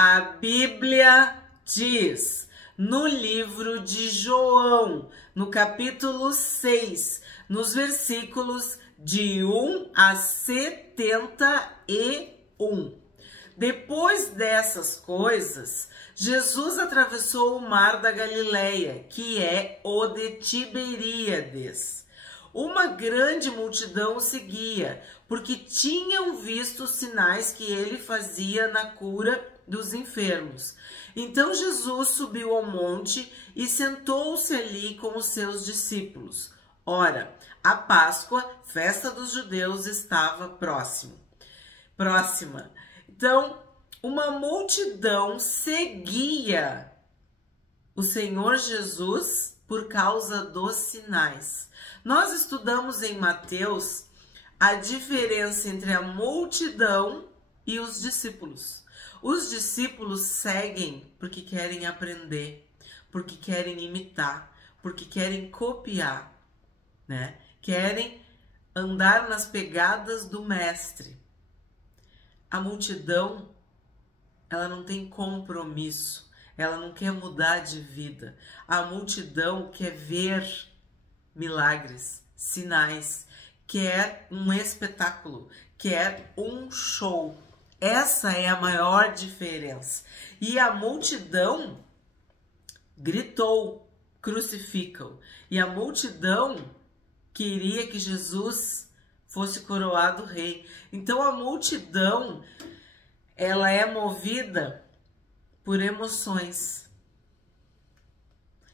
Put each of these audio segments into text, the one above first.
A Bíblia diz no livro de João, no capítulo 6, nos versículos de 1 a 71. Depois dessas coisas, Jesus atravessou o mar da Galileia, que é o de Tiberíades. Uma grande multidão o seguia, porque tinham visto os sinais que ele fazia na cura dos enfermos. Então Jesus subiu ao monte e sentou-se ali com os seus discípulos. Ora, a Páscoa, festa dos judeus, estava próxima. Então, uma multidão seguia o Senhor Jesus por causa dos sinais. Nós estudamos em Mateus a diferença entre a multidão e os discípulos. Os discípulos seguem porque querem aprender, porque querem imitar, porque querem copiar, né? Querem andar nas pegadas do mestre. A multidão, ela não tem compromisso, ela não quer mudar de vida. A multidão quer ver milagres, sinais, quer um espetáculo, quer um show. Essa é a maior diferença. E a multidão gritou, crucificam. E a multidão queria que Jesus fosse coroado rei. Então a multidão, ela é movida por emoções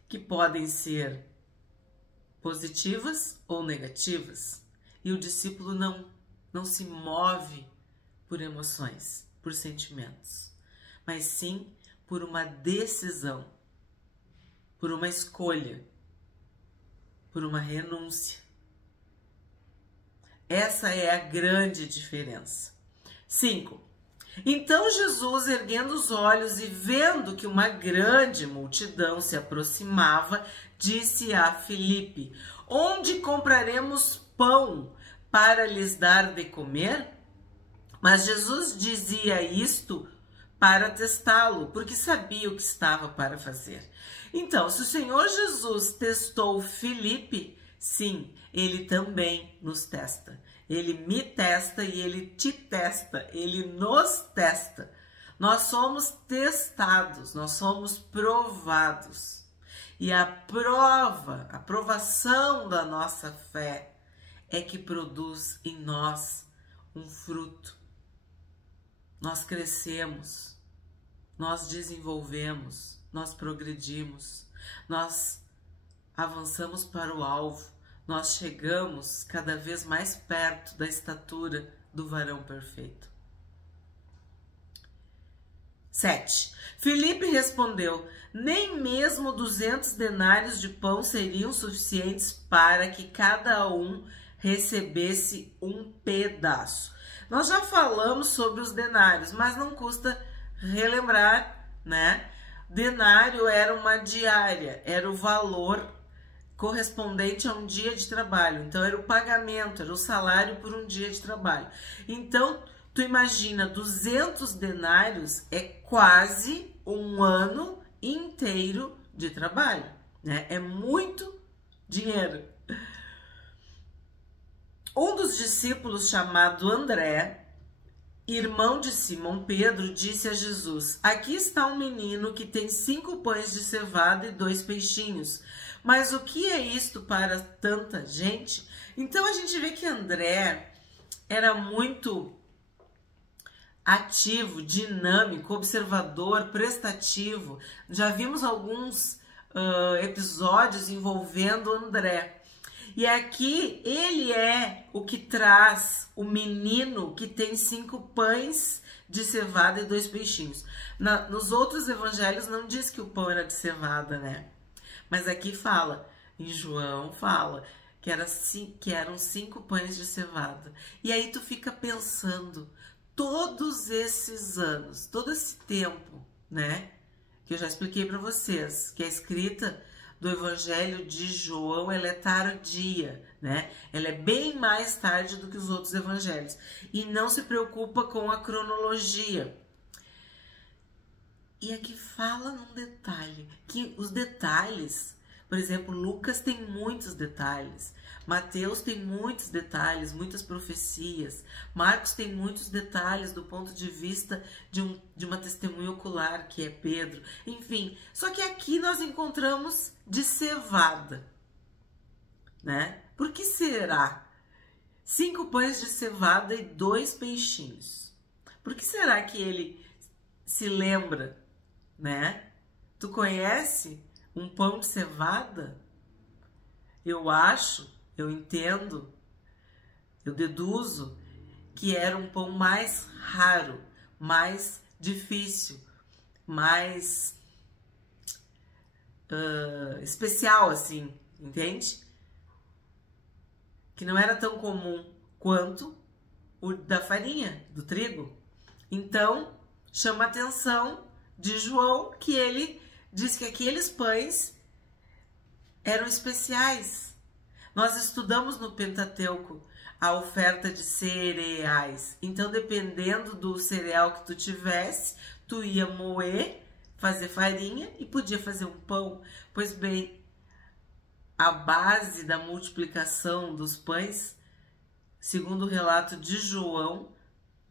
que podem ser positivas ou negativas. E o discípulo não se move por emoções, por sentimentos, mas sim por uma decisão, por uma escolha, por uma renúncia. Essa é a grande diferença. 5. Então Jesus, erguendo os olhos e vendo que uma grande multidão se aproximava, disse a Filipe: onde compraremos pão para lhes dar de comer? Mas Jesus dizia isto para testá-lo, porque sabia o que estava para fazer. Então, se o Senhor Jesus testou Filipe, sim, ele também nos testa. Ele me testa e ele te testa, ele nos testa. Nós somos testados, nós somos provados. E a aprovação da nossa fé é que produz em nós um fruto. Nós crescemos, nós desenvolvemos, nós progredimos, nós avançamos para o alvo, nós chegamos cada vez mais perto da estatura do varão perfeito. 7. Filipe respondeu: nem mesmo 200 denários de pão seriam suficientes para que cada um recebesse um pedaço. Nós já falamos sobre os denários, mas não custa relembrar, né? Denário era uma diária, era o valor correspondente a um dia de trabalho. Então, era o pagamento, era o salário por um dia de trabalho. Então, tu imagina, 200 denários é quase um ano inteiro de trabalho, né? É muito dinheiro. Um dos discípulos, chamado André, irmão de Simão Pedro, disse a Jesus: aqui está um menino que tem 5 pães de cevada e 2 peixinhos. Mas o que é isto para tanta gente? Então a gente vê que André era muito ativo, dinâmico, observador, prestativo. Já vimos alguns episódios envolvendo André. E aqui ele é o que traz o menino que tem 5 pães de cevada e 2 peixinhos. Nos outros evangelhos não diz que o pão era de cevada, né? Mas aqui fala, em João fala, que eram 5 pães de cevada. E aí tu fica pensando, todos esses anos, todo esse tempo, né? Que eu já expliquei para vocês, que a escrita do Evangelho de João, ela é tardia, né? Ela é bem mais tarde do que os outros evangelhos. E não se preocupa com a cronologia. E aqui fala num detalhe, que os detalhes, por exemplo, Lucas tem muitos detalhes, Mateus tem muitos detalhes, muitas profecias, Marcos tem muitos detalhes do ponto de vista de uma testemunha ocular, que é Pedro, enfim. Só que aqui nós encontramos de cevada, né? Por que será? 5 pães de cevada e 2 peixinhos. Por que será que ele se lembra, né? Tu conhece um pão de cevada? Eu acho, eu entendo, eu deduzo que era um pão mais raro, mais difícil, mais especial, assim, entende? Que não era tão comum quanto o da farinha, do trigo. Então, chama a atenção de João que ele diz que aqueles pães eram especiais. Nós estudamos no Pentateuco a oferta de cereais. Então, dependendo do cereal que tu tivesse, tu ia moer, fazer farinha e podia fazer um pão. Pois bem, a base da multiplicação dos pães, segundo o relato de João,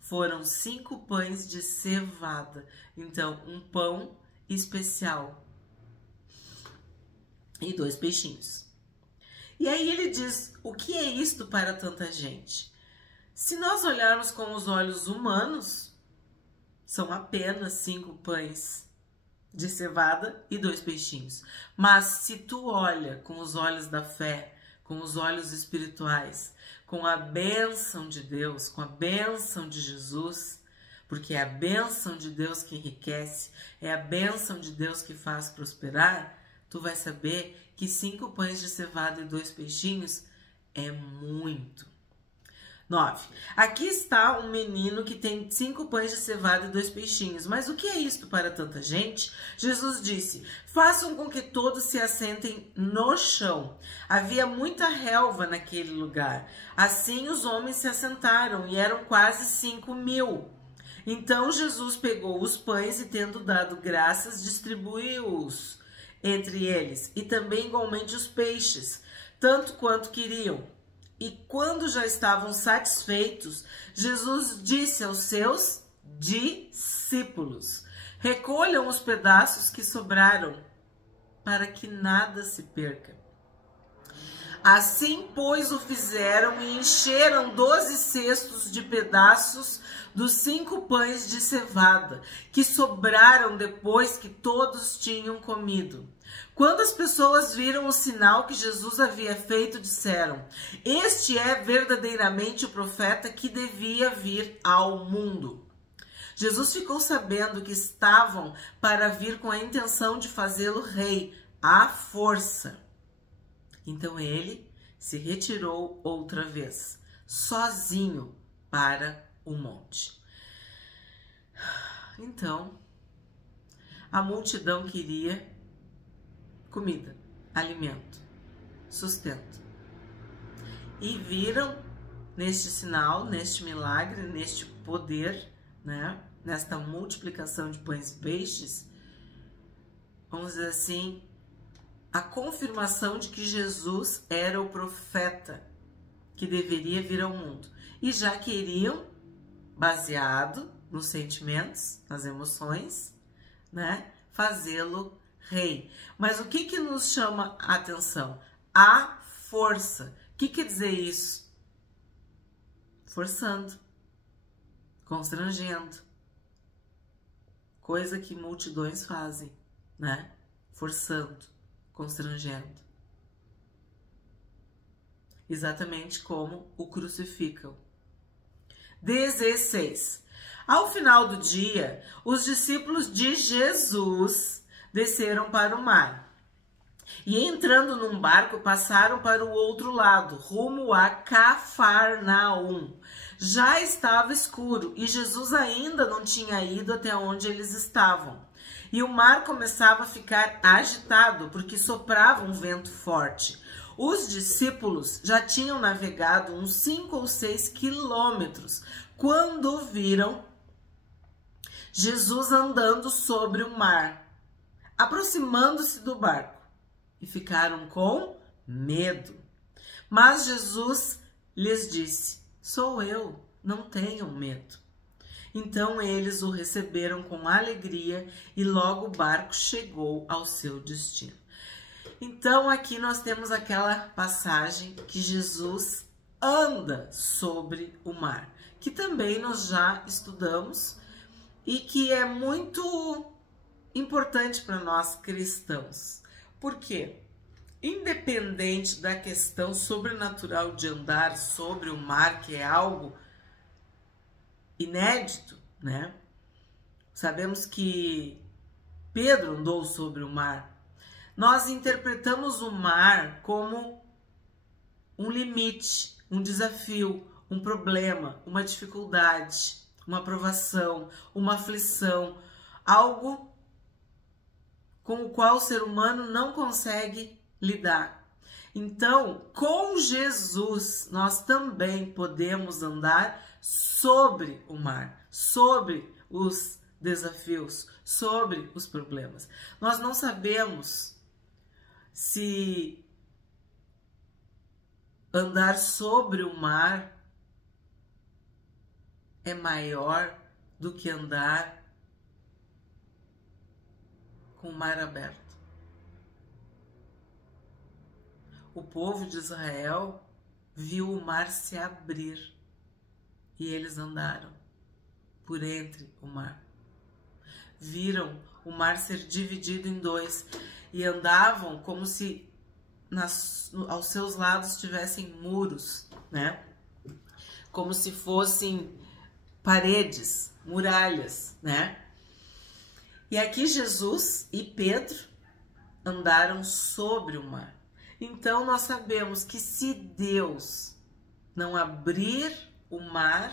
foram 5 pães de cevada. Então, um pão especial e 2 peixinhos. E aí ele diz, o que é isto para tanta gente? Se nós olharmos com os olhos humanos, são apenas 5 pães de cevada e 2 peixinhos. Mas se tu olha com os olhos da fé, com os olhos espirituais, com a bênção de Deus, com a bênção de Jesus, porque é a bênção de Deus que enriquece, é a bênção de Deus que faz prosperar, tu vai saber que 5 pães de cevada e 2 peixinhos é muito. 9. Aqui está um menino que tem 5 pães de cevada e 2 peixinhos. Mas o que é isto para tanta gente? Jesus disse, façam com que todos se assentem no chão. Havia muita relva naquele lugar. Assim os homens se assentaram e eram quase 5.000. Então Jesus pegou os pães e, tendo dado graças, distribuiu-os entre eles, e também igualmente os peixes, tanto quanto queriam. E quando já estavam satisfeitos, Jesus disse aos seus discípulos, recolham os pedaços que sobraram, para que nada se perca. Assim, pois, o fizeram e encheram 12 cestos de pedaços dos 5 pães de cevada, que sobraram depois que todos tinham comido. Quando as pessoas viram o sinal que Jesus havia feito, disseram, este é verdadeiramente o profeta que devia vir ao mundo. Jesus ficou sabendo que estavam para vir com a intenção de fazê-lo rei, à força. Então ele se retirou outra vez, sozinho, para o monte. Então, a multidão queria comida, alimento, sustento. E viram neste sinal, neste milagre, neste poder, né, nesta multiplicação de pães e peixes, vamos dizer assim, a confirmação de que Jesus era o profeta que deveria vir ao mundo. E já queriam, baseado nos sentimentos, nas emoções, né, fazê-lo rei. Mas o que nos chama a atenção? A força. O que quer dizer isso? Forçando, constrangendo. Coisa que multidões fazem, né? Forçando, constrangendo. Exatamente como o crucificam. 16. Ao final do dia, os discípulos de Jesus desceram para o mar e, entrando num barco, passaram para o outro lado, rumo a Cafarnaum. Já estava escuro e Jesus ainda não tinha ido até onde eles estavam. E o mar começava a ficar agitado, porque soprava um vento forte. Os discípulos já tinham navegado uns 5 ou 6 quilômetros, quando viram Jesus andando sobre o mar, aproximando-se do barco, e ficaram com medo. Mas Jesus lhes disse: sou eu, não tenham medo. Então eles o receberam com alegria e logo o barco chegou ao seu destino. Então aqui nós temos aquela passagem que Jesus anda sobre o mar, que também nós já estudamos e que é muito importante para nós cristãos. Por quê? Independente da questão sobrenatural de andar sobre o mar, que é algo inédito, né? Sabemos que Pedro andou sobre o mar. Nós interpretamos o mar como um limite, um desafio, um problema, uma dificuldade, uma provação, uma aflição, algo com o qual o ser humano não consegue lidar. Então, com Jesus, nós também podemos andar sobre o mar, sobre os desafios, sobre os problemas. Nós não sabemos se andar sobre o mar é maior do que andar com o mar aberto. O povo de Israel viu o mar se abrir e eles andaram por entre o mar. Viram o mar ser dividido em dois e andavam como se aos seus lados tivessem muros, né? Como se fossem paredes, muralhas, né? E aqui Jesus e Pedro andaram sobre o mar. Então nós sabemos que se Deus não abrir o mar,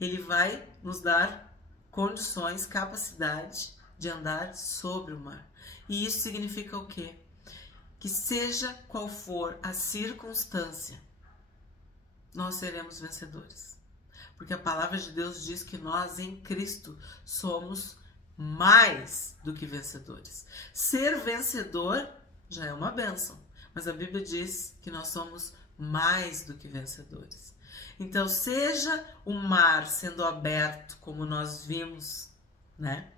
Ele vai nos dar condições, capacidade de andar sobre o mar. E isso significa o quê? Que seja qual for a circunstância, nós seremos vencedores. Porque a palavra de Deus diz que nós em Cristo somos mais do que vencedores. Ser vencedor já é uma bênção, mas a Bíblia diz que nós somos mais do que vencedores. Então, seja o mar sendo aberto, como nós vimos, né?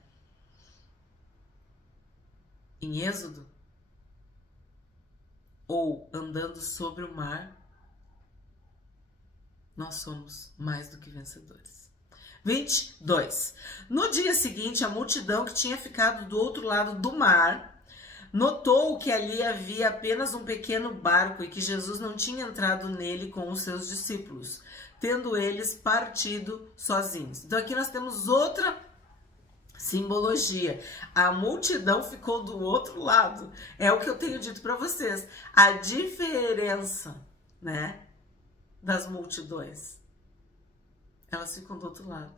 Em Êxodo, ou andando sobre o mar, nós somos mais do que vencedores. 22. No dia seguinte, a multidão que tinha ficado do outro lado do mar notou que ali havia apenas um pequeno barco e que Jesus não tinha entrado nele com os seus discípulos, tendo eles partido sozinhos. Então aqui nós temos outra simbologia. A multidão ficou do outro lado. É o que eu tenho dito para vocês. A diferença, né, das multidões, elas ficam do outro lado.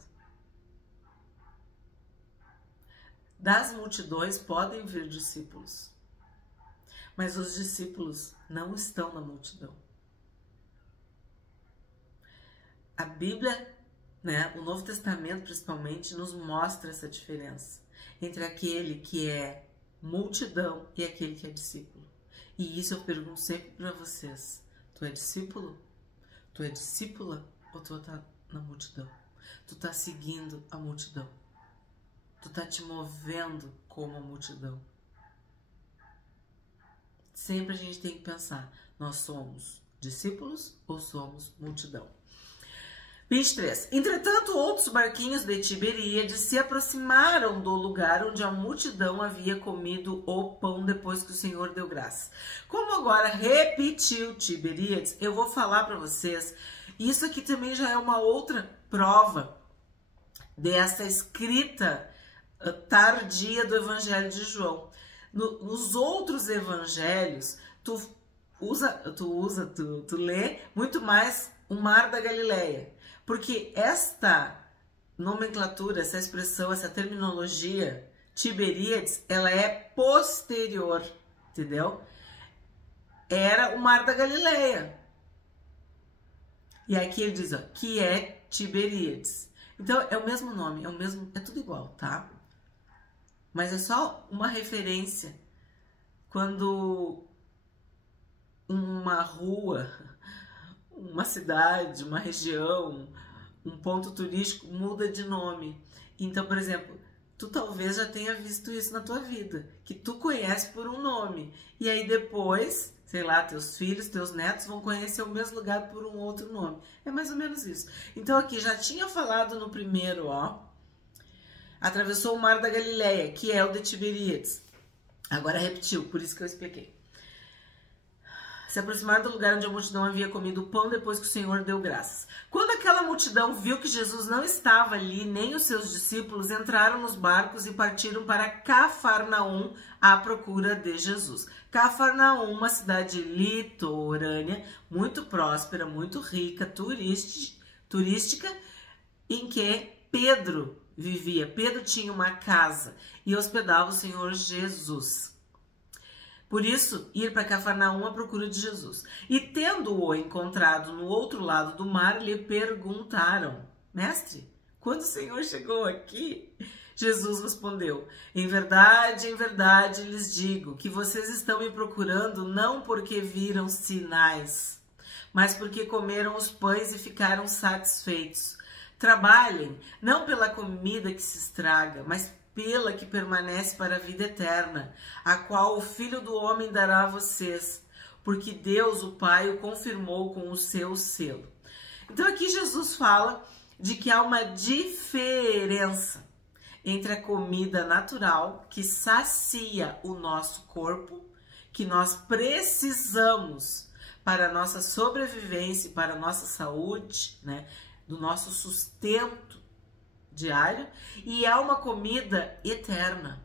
Das multidões podem vir discípulos, mas os discípulos não estão na multidão. A Bíblia, né, o Novo Testamento principalmente, nos mostra essa diferença entre aquele que é multidão e aquele que é discípulo. E isso eu pergunto sempre para vocês: tu é discípulo? Tu é discípula ou tu tá na multidão? Tu tá seguindo a multidão? Tu tá te movendo como a multidão? Sempre a gente tem que pensar: nós somos discípulos ou somos multidão? 23. Entretanto, outros barquinhos de Tiberíades se aproximaram do lugar onde a multidão havia comido o pão depois que o Senhor deu graça. Como agora repetiu Tiberíades, eu vou falar para vocês. Isso aqui também já é uma outra prova dessa escrita tardia do Evangelho de João. Nos outros evangelhos, tu lê muito mais o Mar da Galileia. Porque esta nomenclatura, essa expressão, essa terminologia, Tiberíades, ela é posterior, entendeu? Era o Mar da Galileia. E aqui ele diz, ó, que é Tiberíades. Então é o mesmo nome, é tudo igual, tá? Mas é só uma referência quando uma rua, uma cidade, uma região, um ponto turístico muda de nome. Então, por exemplo, tu talvez já tenha visto isso na tua vida, que tu conhece por um nome. E aí depois, sei lá, teus filhos, teus netos vão conhecer o mesmo lugar por um outro nome. É mais ou menos isso. Então aqui já tinha falado no primeiro, ó. Atravessou o mar da Galileia, que é o de Tiberíades. Agora repetiu, por isso que eu expliquei. Se aproximaram do lugar onde a multidão havia comido o pão depois que o Senhor deu graças. Quando aquela multidão viu que Jesus não estava ali, nem os seus discípulos, entraram nos barcos e partiram para Cafarnaum à procura de Jesus. Cafarnaum, uma cidade litorânea, muito próspera, muito rica, turística, em que Pedro vivia. Pedro tinha uma casa e hospedava o Senhor Jesus. Por isso, ir para Cafarnaum à procura de Jesus. E tendo-o encontrado no outro lado do mar, lhe perguntaram: Mestre, quando o Senhor chegou aqui? Jesus respondeu: em verdade, lhes digo que vocês estão me procurando não porque viram sinais, mas porque comeram os pães e ficaram satisfeitos. Trabalhem, não pela comida que se estraga, mas pela que permanece para a vida eterna, a qual o Filho do Homem dará a vocês, porque Deus, o Pai, o confirmou com o seu selo. Então aqui Jesus fala de que há uma diferença entre a comida natural, que sacia o nosso corpo, que nós precisamos para a nossa sobrevivência, para a nossa saúde, né, do nosso sustento diário, e é uma comida eterna,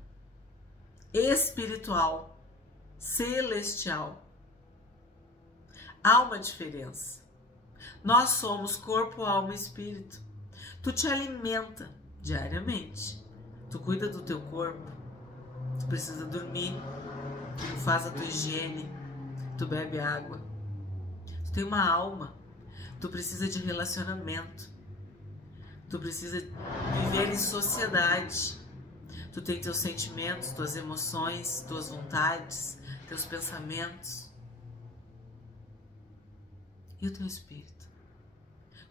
espiritual, celestial. Há uma diferença. Nós somos corpo, alma e espírito. Tu te alimenta diariamente. Tu cuida do teu corpo. Tu precisa dormir. Tu faz a tua higiene. Tu bebe água. Tu tem uma alma. Tu precisa de relacionamento. Tu precisa viver em sociedade. Tu tem teus sentimentos, tuas emoções, tuas vontades, teus pensamentos. E o teu espírito?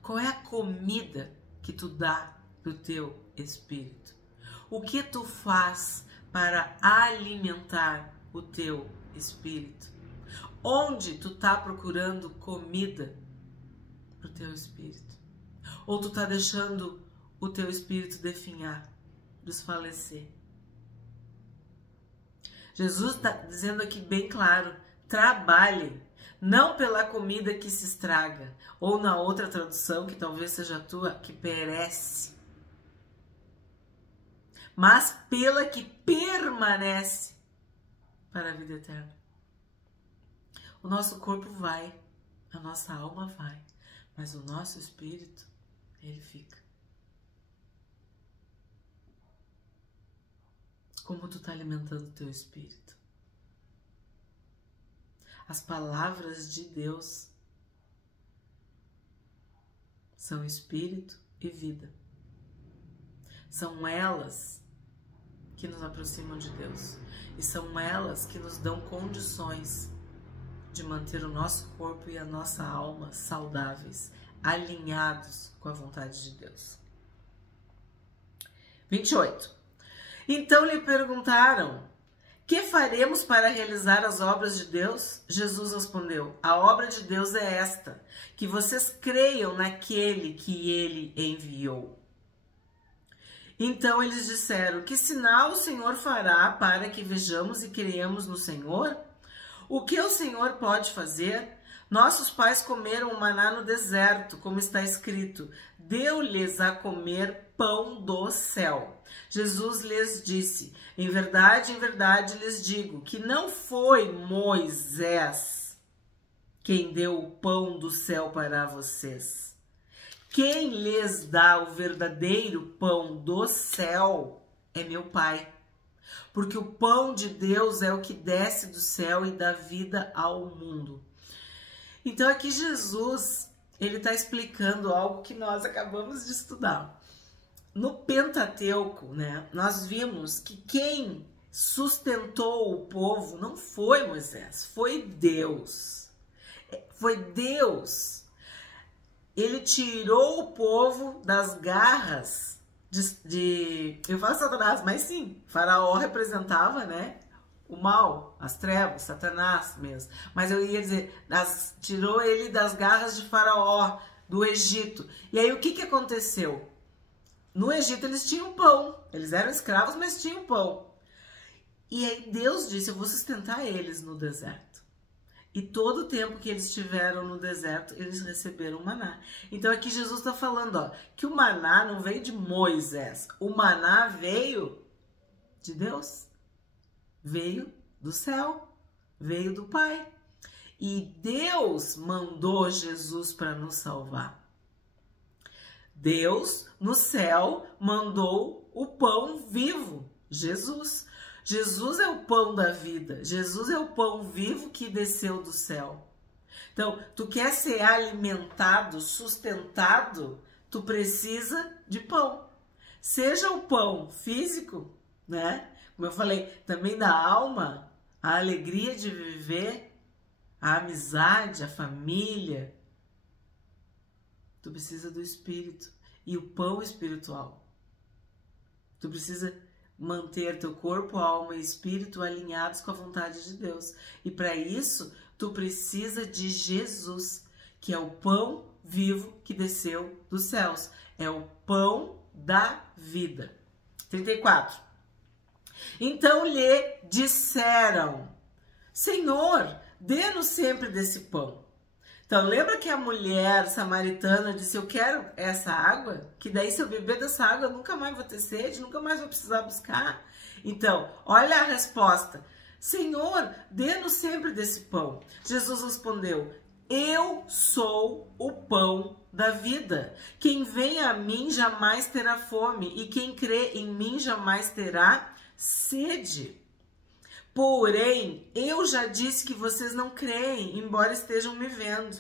Qual é a comida que tu dá pro teu espírito? O que tu faz para alimentar o teu espírito? Onde tu tá procurando comida pro teu espírito? Ou tu tá deixando o teu espírito definhar, desfalecer? Jesus está dizendo aqui bem claro: trabalhe, não pela comida que se estraga, ou na outra tradução, que talvez seja a tua, que perece, mas pela que permanece para a vida eterna. O nosso corpo vai, a nossa alma vai, mas o nosso espírito, ele fica. Como tu tá alimentando o teu espírito? As palavras de Deus são espírito e vida. São elas que nos aproximam de Deus. E são elas que nos dão condições de manter o nosso corpo e a nossa alma saudáveis, alinhados com a vontade de Deus. 28. Então lhe perguntaram: que faremos para realizar as obras de Deus? Jesus respondeu: a obra de Deus é esta, que vocês creiam naquele que ele enviou. Então eles disseram: que sinal o Senhor fará para que vejamos e creiamos no Senhor? O que o Senhor pode fazer? Nossos pais comeram o maná no deserto, como está escrito: deu-lhes a comer pão do céu. Jesus lhes disse: em verdade lhes digo que não foi Moisés quem deu o pão do céu para vocês. Quem lhes dá o verdadeiro pão do céu é meu Pai. Porque o pão de Deus é o que desce do céu e dá vida ao mundo. Então aqui Jesus, ele está explicando algo que nós acabamos de estudar. no Pentateuco, né, nós vimos que quem sustentou o povo não foi Moisés, foi Deus. Foi Deus. Ele tirou o povo das garras eu falo Satanás, mas sim, Faraó representava, né, o mal, as trevas, Satanás mesmo. Mas eu ia dizer, tirou ele das garras de Faraó, do Egito. E aí o que aconteceu? No Egito eles tinham pão, eles eram escravos, mas tinham pão. E aí Deus disse, eu vou sustentar eles no deserto. E todo o tempo que eles estiveram no deserto, eles receberam maná. Então aqui Jesus está falando, ó, que o maná não veio de Moisés. O maná veio de Deus. Veio do céu. Veio do Pai. E Deus mandou Jesus para nos salvar. Deus, no céu, mandou o pão vivo, Jesus. Jesus é o pão da vida. Jesus é o pão vivo que desceu do céu. Então, tu quer ser alimentado, sustentado, tu precisa de pão. Seja o pão físico, né? Como eu falei, também da alma, a alegria de viver, a amizade, a família. Tu precisa do espírito e o pão espiritual. Tu precisa manter teu corpo, alma e espírito alinhados com a vontade de Deus. E para isso, tu precisa de Jesus, que é o pão vivo que desceu dos céus. É o pão da vida. 34. Então lhe disseram, Senhor, dê-nos sempre desse pão. Então, lembra que a mulher samaritana disse, eu quero essa água, que daí se eu beber dessa água eu nunca mais vou ter sede, nunca mais vou precisar buscar. Então, olha a resposta. Senhor, dê-nos sempre desse pão. Jesus respondeu, eu sou o pão da vida. Quem vem a mim jamais terá fome, e quem crê em mim jamais terá sede. Porém, eu já disse que vocês não creem, embora estejam me vendo.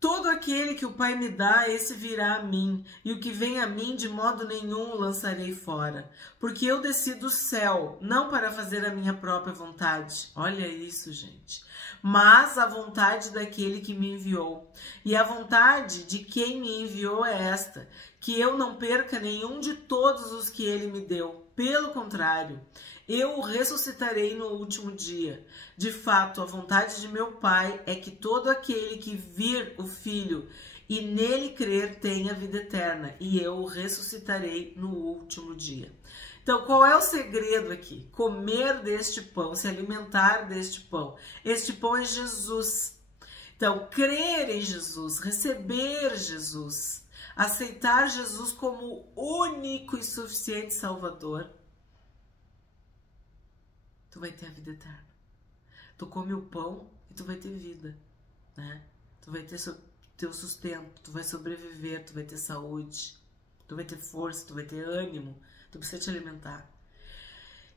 Todo aquele que o Pai me dá, esse virá a mim, e o que vem a mim, de modo nenhum o lançarei fora. Porque eu desci do céu, não para fazer a minha própria vontade. Olha isso, gente. Mas a vontade daquele que me enviou. E a vontade de quem me enviou é esta, que eu não perca nenhum de todos os que ele me deu. Pelo contrário, eu o ressuscitarei no último dia. De fato, a vontade de meu Pai é que todo aquele que vir o Filho e nele crer tenha vida eterna, e eu o ressuscitarei no último dia. Então, qual é o segredo aqui? Comer deste pão, se alimentar deste pão. Este pão é Jesus. Então, crer em Jesus, receber Jesus, aceitar Jesus como único e suficiente Salvador, tu vai ter a vida eterna. Tu come o pão e tu vai ter vida, né? Tu vai ter teu sustento, tu vai sobreviver, tu vai ter saúde, tu vai ter força, tu vai ter ânimo, tu precisa te alimentar.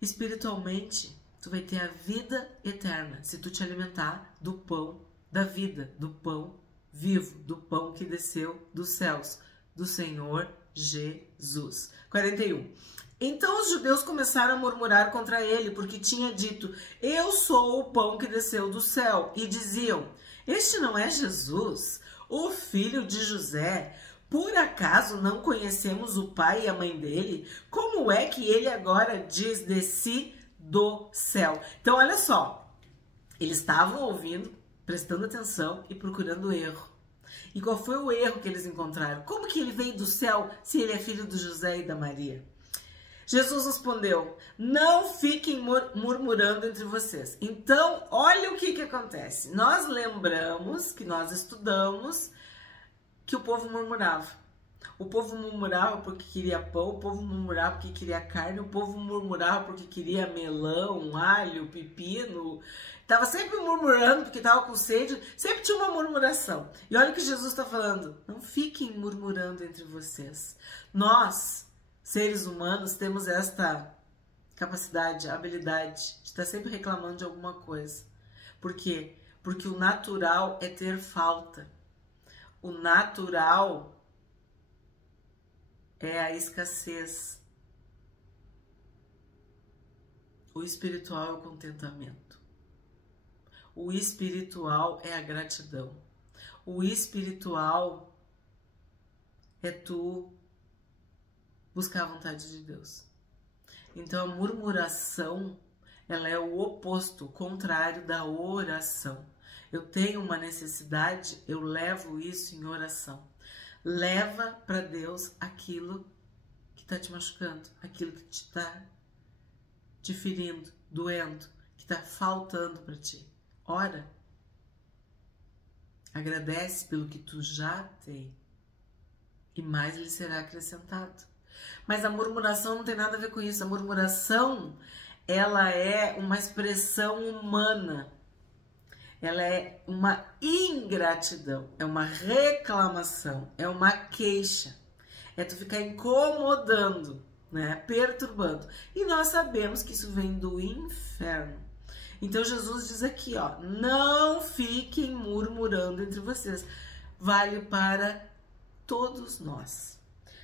Espiritualmente, tu vai ter a vida eterna se tu te alimentar do pão da vida, do pão vivo, do pão que desceu dos céus, do Senhor Jesus. 41. Então os judeus começaram a murmurar contra ele, porque tinha dito, eu sou o pão que desceu do céu. E diziam, este não é Jesus, o filho de José? Por acaso não conhecemos o pai e a mãe dele? Como é que ele agora diz, desci do céu? Então olha só, eles estavam ouvindo, prestando atenção e procurando erro. E qual foi o erro que eles encontraram? Como que ele veio do céu se ele é filho do José e da Maria? Jesus respondeu, não fiquem murmurando entre vocês. Então, olha o que acontece. Nós lembramos que nós estudamos que o povo murmurava. O povo murmurava porque queria pão, o povo murmurava porque queria carne, o povo murmurava porque queria melão, alho, pepino. Estava sempre murmurando porque estava com sede, sempre tinha uma murmuração. E olha o que Jesus está falando, não fiquem murmurando entre vocês. Nós, seres humanos, temos esta capacidade, habilidade de estar sempre reclamando de alguma coisa. Por quê? Porque o natural é ter falta. O natural é a escassez. O espiritual é o contentamento. O espiritual é a gratidão. O espiritual é tu buscar a vontade de Deus. Então a murmuração, ela é o oposto, o contrário da oração. Eu tenho uma necessidade, eu levo isso em oração. Leva para Deus aquilo que está te machucando, aquilo que está te ferindo, doendo, que está faltando para ti. Ora, agradece pelo que tu já tem e mais lhe será acrescentado. Mas a murmuração não tem nada a ver com isso. A murmuração, ela é uma expressão humana. Ela é uma ingratidão, é uma reclamação, é uma queixa. É tu ficar incomodando, né? Perturbando. E nós sabemos que isso vem do inferno. Então Jesus diz aqui, ó, não fiquem murmurando entre vocês. Vale para todos nós.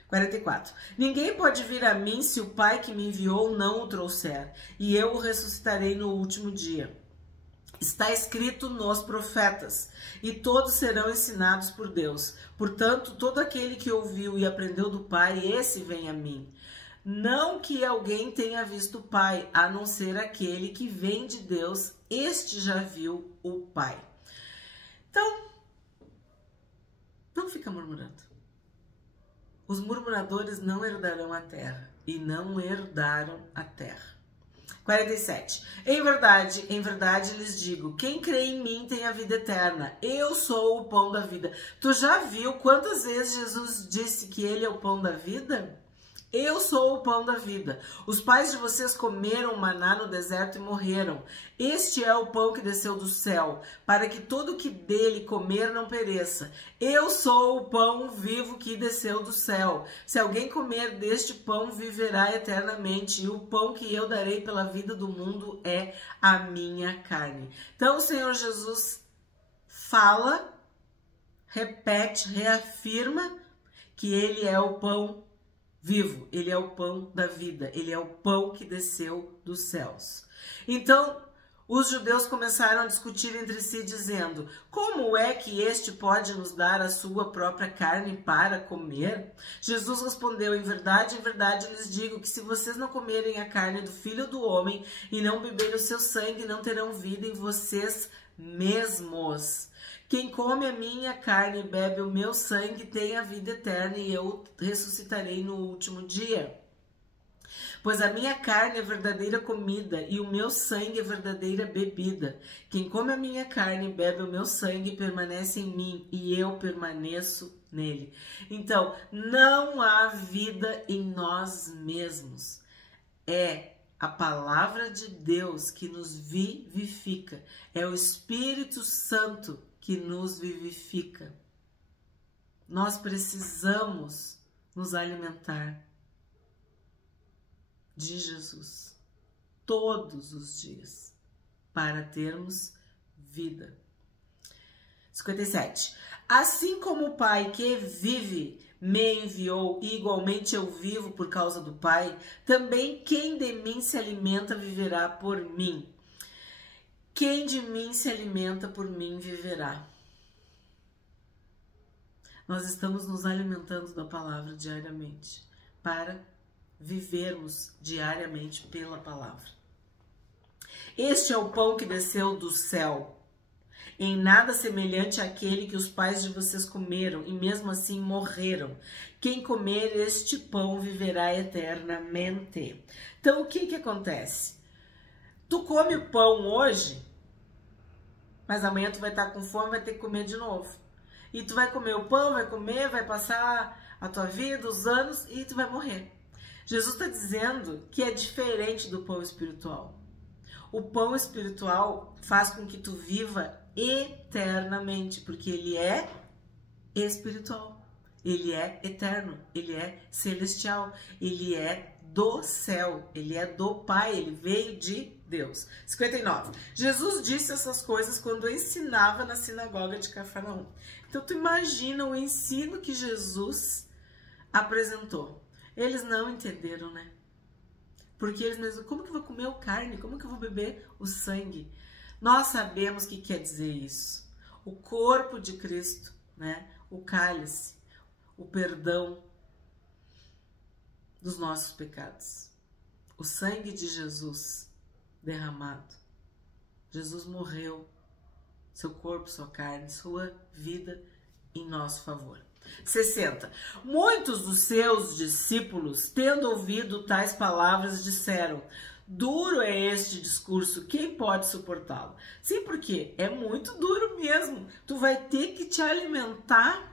44. Ninguém pode vir a mim se o Pai que me enviou não o trouxer, e eu o ressuscitarei no último dia. Está escrito nos profetas, e todos serão ensinados por Deus. Portanto, todo aquele que ouviu e aprendeu do Pai, esse vem a mim. Não que alguém tenha visto o Pai, a não ser aquele que vem de Deus, este já viu o Pai. Então, não fica murmurando. Os murmuradores não herdarão a terra, e não herdaram a terra. 47. Em verdade lhes digo, quem crê em mim tem a vida eterna. Eu sou o pão da vida. Tu já viu quantas vezes Jesus disse que ele é o pão da vida? Eu sou o pão da vida. Os pais de vocês comeram maná no deserto e morreram. Este é o pão que desceu do céu, para que todo que dele comer não pereça. Eu sou o pão vivo que desceu do céu. Se alguém comer deste pão, viverá eternamente. E o pão que eu darei pela vida do mundo é a minha carne. Então o Senhor Jesus fala, repete, reafirma que ele é o pão vivo, ele é o pão da vida, ele é o pão que desceu dos céus. Então, os judeus começaram a discutir entre si, dizendo, como é que este pode nos dar a sua própria carne para comer? Jesus respondeu, em verdade lhes digo que se vocês não comerem a carne do Filho do Homem e não beberem o seu sangue, não terão vida em vocês mesmos. Quem come a minha carne e bebe o meu sangue tem a vida eterna e eu ressuscitarei no último dia. Pois a minha carne é verdadeira comida e o meu sangue é verdadeira bebida. Quem come a minha carne e bebe o meu sangue permanece em mim e eu permaneço nele. Então, não há vida em nós mesmos. É a palavra de Deus que nos vivifica. É o Espírito Santo que nos vivifica. Nós precisamos nos alimentar de Jesus todos os dias para termos vida. 57. Assim como o Pai que vive me enviou e igualmente eu vivo por causa do Pai, também quem de mim se alimenta viverá por mim. Quem de mim se alimenta por mim viverá. Nós estamos nos alimentando da palavra diariamente para vivermos diariamente pela palavra. Este é o pão que desceu do céu, em nada semelhante àquele que os pais de vocês comeram e mesmo assim morreram. Quem comer este pão viverá eternamente. Então o que acontece? Tu come o pão hoje, mas amanhã tu vai estar com fome, vai ter que comer de novo. E tu vai comer o pão, vai comer, vai passar a tua vida, os anos e tu vai morrer. Jesus está dizendo que é diferente do pão espiritual. O pão espiritual faz com que tu viva eternamente, porque ele é espiritual, ele é eterno, ele é celestial, ele é do céu, ele é do Pai, ele veio de Deus. 59. Jesus disse essas coisas quando ensinava na sinagoga de Cafarnaum. Então tu imagina o ensino que Jesus apresentou. Eles não entenderam, né? Porque eles mesmos, como que eu vou comer o carne? Como que eu vou beber o sangue? Nós sabemos o que quer dizer isso. O corpo de Cristo, né? O cálice, o perdão dos nossos pecados. O sangue de Jesus derramado. Jesus morreu, seu corpo, sua carne, sua vida em nosso favor. 60. Muitos dos seus discípulos, tendo ouvido tais palavras, disseram: duro é este discurso, quem pode suportá-lo? Sim, porque é muito duro mesmo. Tu vai ter que te alimentar,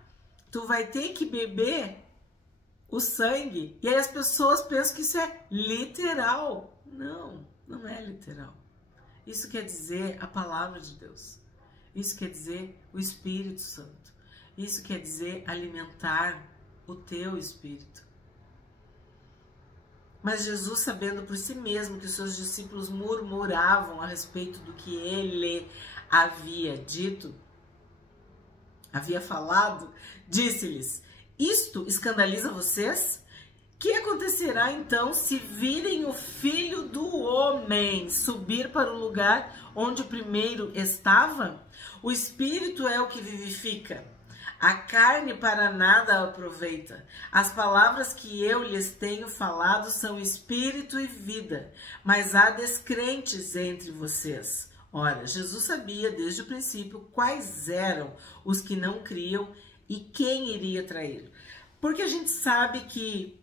tu vai ter que beber o sangue. E aí as pessoas pensam que isso é literal. Não, não é literal. Isso quer dizer a palavra de Deus. Isso quer dizer o Espírito Santo. Isso quer dizer alimentar o teu espírito. Mas Jesus, sabendo por si mesmo que os seus discípulos murmuravam a respeito do que ele havia dito, havia falado, disse-lhes: isto escandaliza vocês? Que acontecerá então se virem o Filho do Homem subir para o lugar onde primeiro estava? O Espírito é o que vivifica. A carne para nada aproveita. As palavras que eu lhes tenho falado são espírito e vida, mas há descrentes entre vocês. Ora, Jesus sabia desde o princípio quais eram os que não criam e quem iria traí-lo. Porque a gente sabe que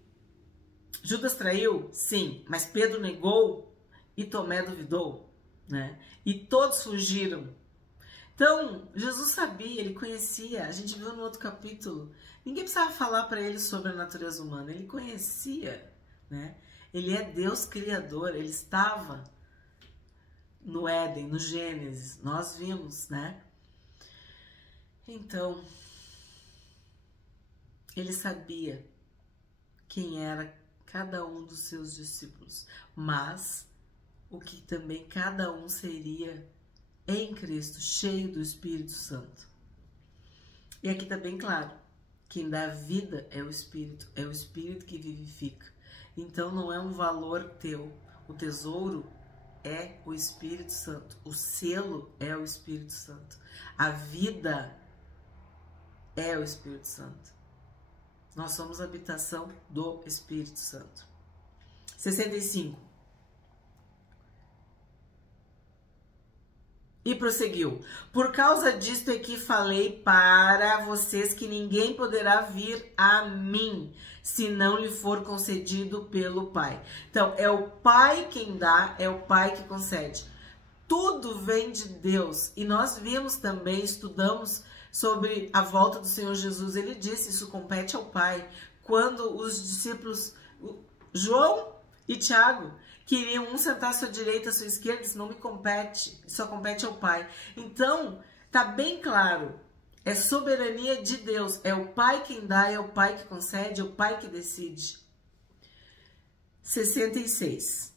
Judas traiu, sim, mas Pedro negou e Tomé duvidou, né? E todos fugiram. Então, Jesus sabia, ele conhecia, a gente viu no outro capítulo, ninguém precisava falar para ele sobre a natureza humana, ele conhecia, né? Ele é Deus Criador, ele estava no Éden, no Gênesis, nós vimos, né? Então, ele sabia quem era cada um dos seus discípulos, mas o que também cada um seria em Cristo, cheio do Espírito Santo. E aqui está bem claro, quem dá vida é o Espírito que vivifica. Então não é um valor teu, o tesouro é o Espírito Santo, o selo é o Espírito Santo, a vida é o Espírito Santo. Nós somos a habitação do Espírito Santo. 65. E prosseguiu: por causa disto é que falei para vocês que ninguém poderá vir a mim, se não lhe for concedido pelo Pai. Então, é o Pai quem dá, é o Pai que concede. Tudo vem de Deus. E nós vimos também, estudamos sobre a volta do Senhor Jesus. Ele disse, isso compete ao Pai. Quando os discípulos, João e Tiago, queriam um sentar à sua direita, à sua esquerda, isso não me compete, só compete ao Pai. Então, tá bem claro, é soberania de Deus, é o Pai quem dá, é o Pai que concede, é o Pai que decide. 66.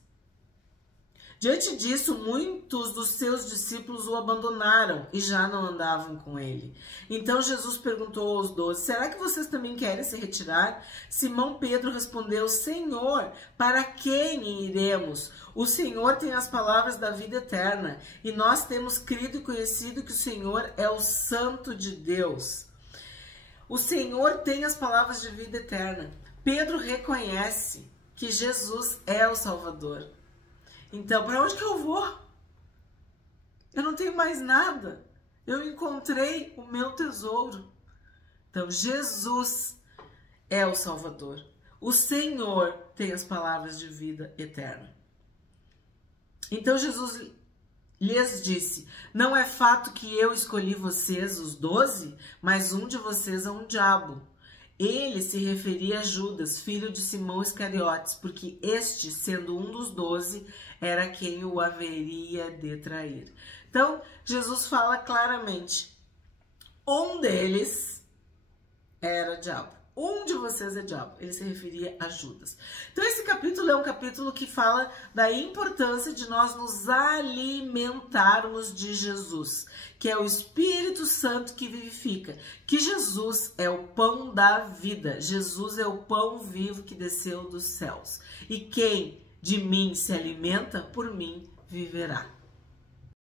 Diante disso, muitos dos seus discípulos o abandonaram e já não andavam com ele. Então Jesus perguntou aos 12, será que vocês também querem se retirar? Simão Pedro respondeu, Senhor, para quem iremos? O Senhor tem as palavras da vida eterna e nós temos crido e conhecido que o Senhor é o Santo de Deus. O Senhor tem as palavras de vida eterna. Pedro reconhece que Jesus é o Salvador. Então, para onde que eu vou? Eu não tenho mais nada. Eu encontrei o meu tesouro. Então, Jesus é o Salvador. O Senhor tem as palavras de vida eterna. Então, Jesus lhes disse, não é fato que eu escolhi vocês, os 12, mas um de vocês é um diabo. Ele se referia a Judas, filho de Simão Iscariotes, porque este, sendo um dos 12, era quem o haveria de trair. Então, Jesus fala claramente, um deles era o diabo. Um de vocês é diabo. Ele se referia a Judas. Então esse capítulo é um capítulo que fala da importância de nós nos alimentarmos de Jesus, que é o Espírito Santo que vivifica, que Jesus é o pão da vida, Jesus é o pão vivo que desceu dos céus. E quem de mim se alimenta, por mim viverá.